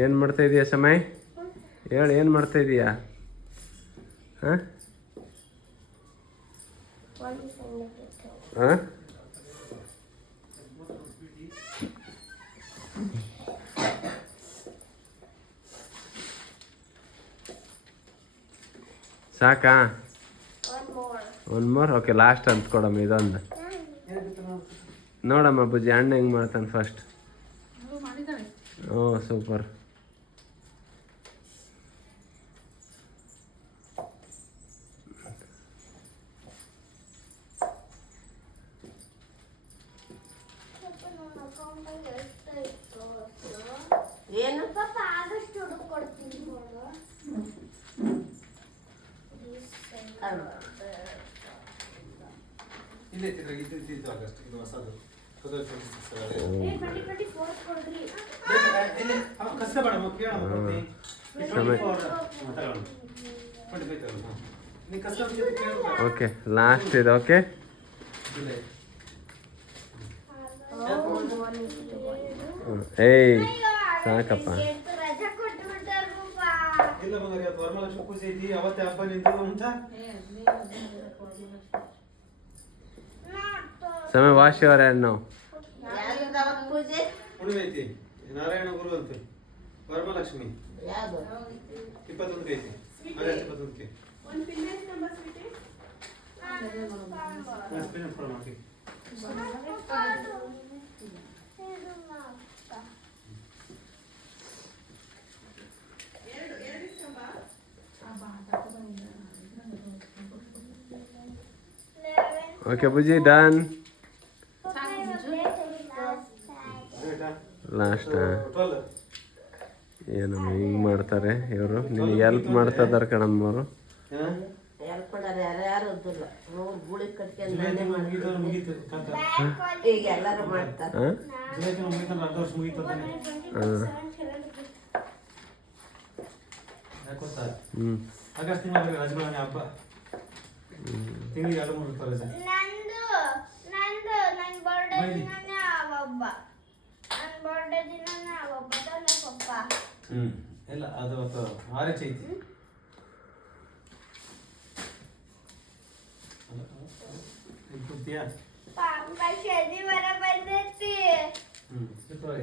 ಏನು ಮಾಡ್ತಾ ಇದೀಯಾ ಸಮಯ್? ಹೇಳು, ಏನು ಮಾಡ್ತಾ ಇದೀಯಾ? ಹಾಂ ಹಾಂ ಸಾಕಾ? One more. ಓಕೆ, ಲಾಸ್ಟ್ ಅಂತ ಕೊಡಮ್ಮ ಇದೊಂದು. ನೋಡಮ್ಮ ಬುಜ್ಜಿ ಅಣ್ಣ ಹೆಂಗೆ ಮಾಡ್ತಾನೆ ಫಸ್ಟ್. ಓ ಸೂಪರ್. ಏನು ಪಾಪ ಆದಷ್ಟು ಹುಡುಗ ಕೊಡ್ತೀನಿ ಓಕೆ, ಲಾಸ್ಟ್ ಇದೆ. ಓಕೆ, ಏಯ್ ಸಾಕಪ್ಪ. ಇಲ್ಲ ಬಂಗಾರಿ, ಅವತ್ತು ವರಮಹಾಲಕ್ಷ್ಮಿ ಪೂಜೆ ಐತಿ, ಅವತ್ತೇ ಹಬ್ಬ ನಿಂತು ಅಂತ. ಸಮಯ ವಾಶ್ ಯುವರ್ ಹ್ಯಾಂಡ್ ನೌ. ಹುಣ್ಣಿಮೆ ಐತಿ, ನಾರಾಯಣ ಗುರು ಅಂತ ವರಮಹಾಲಕ್ಷ್ಮಿ 21ಕ್ಕೆ ಐತಿ, ಆಗಸ್ಟ್ 21ಕ್ಕೆ. ಓಕೆ ಬುಜ್ಜಿ, ಡನ್. ಲಾಸ್ಟ್. ಏನಮ್ಮ ಹಿಂಗೆ ಮಾಡ್ತಾರೆ ಇವರು? ನಿನಗೆ ಹೆಲ್ಪ್ ಮಾಡ್ತಾ ಇದ್ದಾರೆ ಕಣಮ್ಮವರು. ಈಗ ಎಲ್ಲರೂ ಮಾಡ್ತಾರೆ. ಆಗಸ್ಟ್ ತಿಂಗಳ ರಜೆಗಳನ್ನ ಹಬ್ಬ ತಿಂಗಳಿಗೆ 2-3 ರಜೆ. ಇಲ್ಲ ಅದು ಅವತ್ತು ಮಾರ್ಚ್ ಐತಿ. ಶುಕ್ರವಾರ